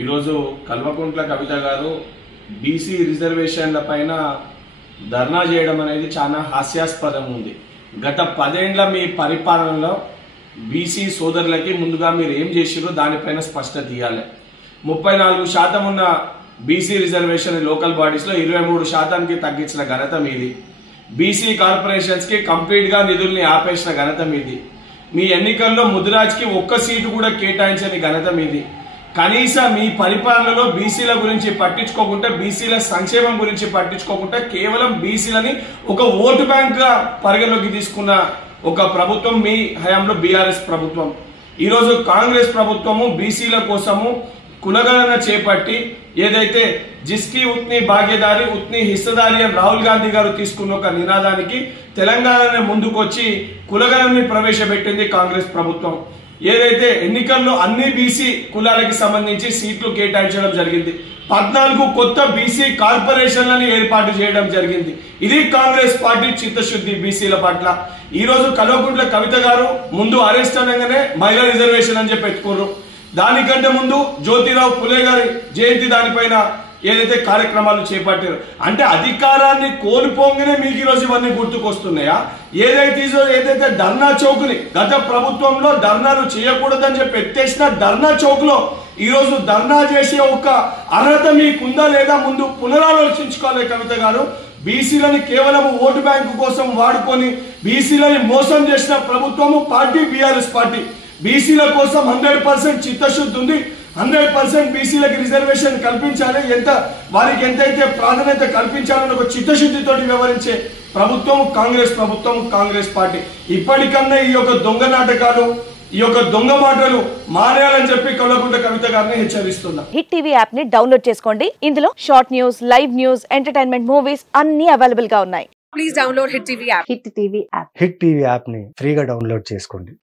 ఈరోజు కల్వకుంట్ల కవిత గారు బీసీ రిజర్వేషన్ల పైన ధర్నా చేయడం అనేది చాలా హాస్యాస్పదం ఉంది. గత 10 ఏళ్ల మీ పరిపాలనలో బీసీ సోదరులకి ముందుగా మీరు ఏం చేసిరో దానిపైన స్పష్టత ఇవ్వాలి. 34% ఉన్న బీసీ రిజర్వేషన్ లోకల్ బాడీస్ లో 23%కి తగ్గించిన ఘనత మీది. బీసీ కార్పొరేషన్స్ కి కంప్లీట్ గా నిధుల్ని ఆపేసిన ఘనత మీది. మీ ఎన్నికల్లో ముదిరాజ్ కి ఒక్క సీటు కూడా కేటాయించని ఘనత మీది. కనీసం మీ పరిపాలనలో బీసీల గురించి పట్టించుకోకుండా, బీసీల సంక్షేమం గురించి పట్టించుకోకుండా కేవలం బీసీలని ఒక ఓటు బ్యాంక్ గా పరిగణలోకి తీసుకున్న ఒక ప్రభుత్వం మీ హయాంలో బీఆర్ఎస్ ప్రభుత్వం. ఈరోజు కాంగ్రెస్ ప్రభుత్వము బీసీల కోసము కులగణన చేపట్టి ఏదైతే జిస్కి ఉత్ని భాగ్యదారి ఉత్ని హిస్సదారి అని రాహుల్ గాంధీ గారు తీసుకున్న ఒక నినాదానికి తెలంగాణనే ముందుకొచ్చి కులగణని ప్రవేశపెట్టింది కాంగ్రెస్ ప్రభుత్వం. ఏదైతే ఎన్నికల్లో అన్ని బీసీ కులాలకి సంబంధించి సీట్లు కేటాయించడం జరిగింది. 14 కొత్త బీసీ కార్పొరేషన్లను ఏర్పాటు చేయడం జరిగింది. ఇది కాంగ్రెస్ పార్టీ చిత్తశుద్ధి బీసీల పట్ల. ఈ రోజు కల్వకుంట్ల కవిత గారు ముందు అరెస్ట్ అనగానే మహిళా రిజర్వేషన్ అని చెప్పి ఎత్తుకోరు. దానికంటే ముందు జ్యోతిరావు పులే గారి జయంతి దానిపైన ఏదైతే కార్యక్రమాలు చేపట్టారు అంటే అధికారాన్ని కోల్పోగానే మీకు ఈరోజు ఇవన్నీ గుర్తుకొస్తున్నాయా? ఏదైతే ధర్నా చౌక్ ని గత ప్రభుత్వంలో ధర్నాలు చేయకూడదని చెప్పి ఎత్తేసిన ధర్నా చౌక్ లో ఈరోజు ధర్నా చేసే ఒక అర్హత మీకుందా లేదా ముందు పునరాలోచించుకోవాలి కవిత గారు. బీసీలని కేవలం ఓటు బ్యాంకు కోసం వాడుకొని బీసీలని మోసం చేసిన ప్రభుత్వము పార్టీ బీఆర్ఎస్ పార్టీ. బీసీల కోసం 100% చిత్తశుద్ధి ఉంది. 100% బీసీలకు రిజర్వేషన్ కల్పించాలి, వారికి ఎంతైతే ప్రాధాన్యత కల్పించాలని ఒక చిత్తశుద్ధితో వ్యవహరించే ప్రభుత్వం కాంగ్రెస్ ప్రభుత్వం, కాంగ్రెస్ పార్టీ. ఇప్పటికన్నా ఈ యొక్క దొంగ నాటకాలు, ఈ యొక్క దొంగ మాటలు మానేయాలని చెప్పి కల్వకుంట్ల కవిత గారిని హెచ్చరిస్తున్నా. హిట్ టీవీ యాప్ ని డౌన్లోడ్ చేసుకోండి. ఇందులో short news, live news, entertainment movies అన్ని అవైలబుల్ గా ఉన్నాయి. Please download hit TV app. Hit TV app ని ఫ్రీగా డౌన్లోడ్ చేసుకోండి.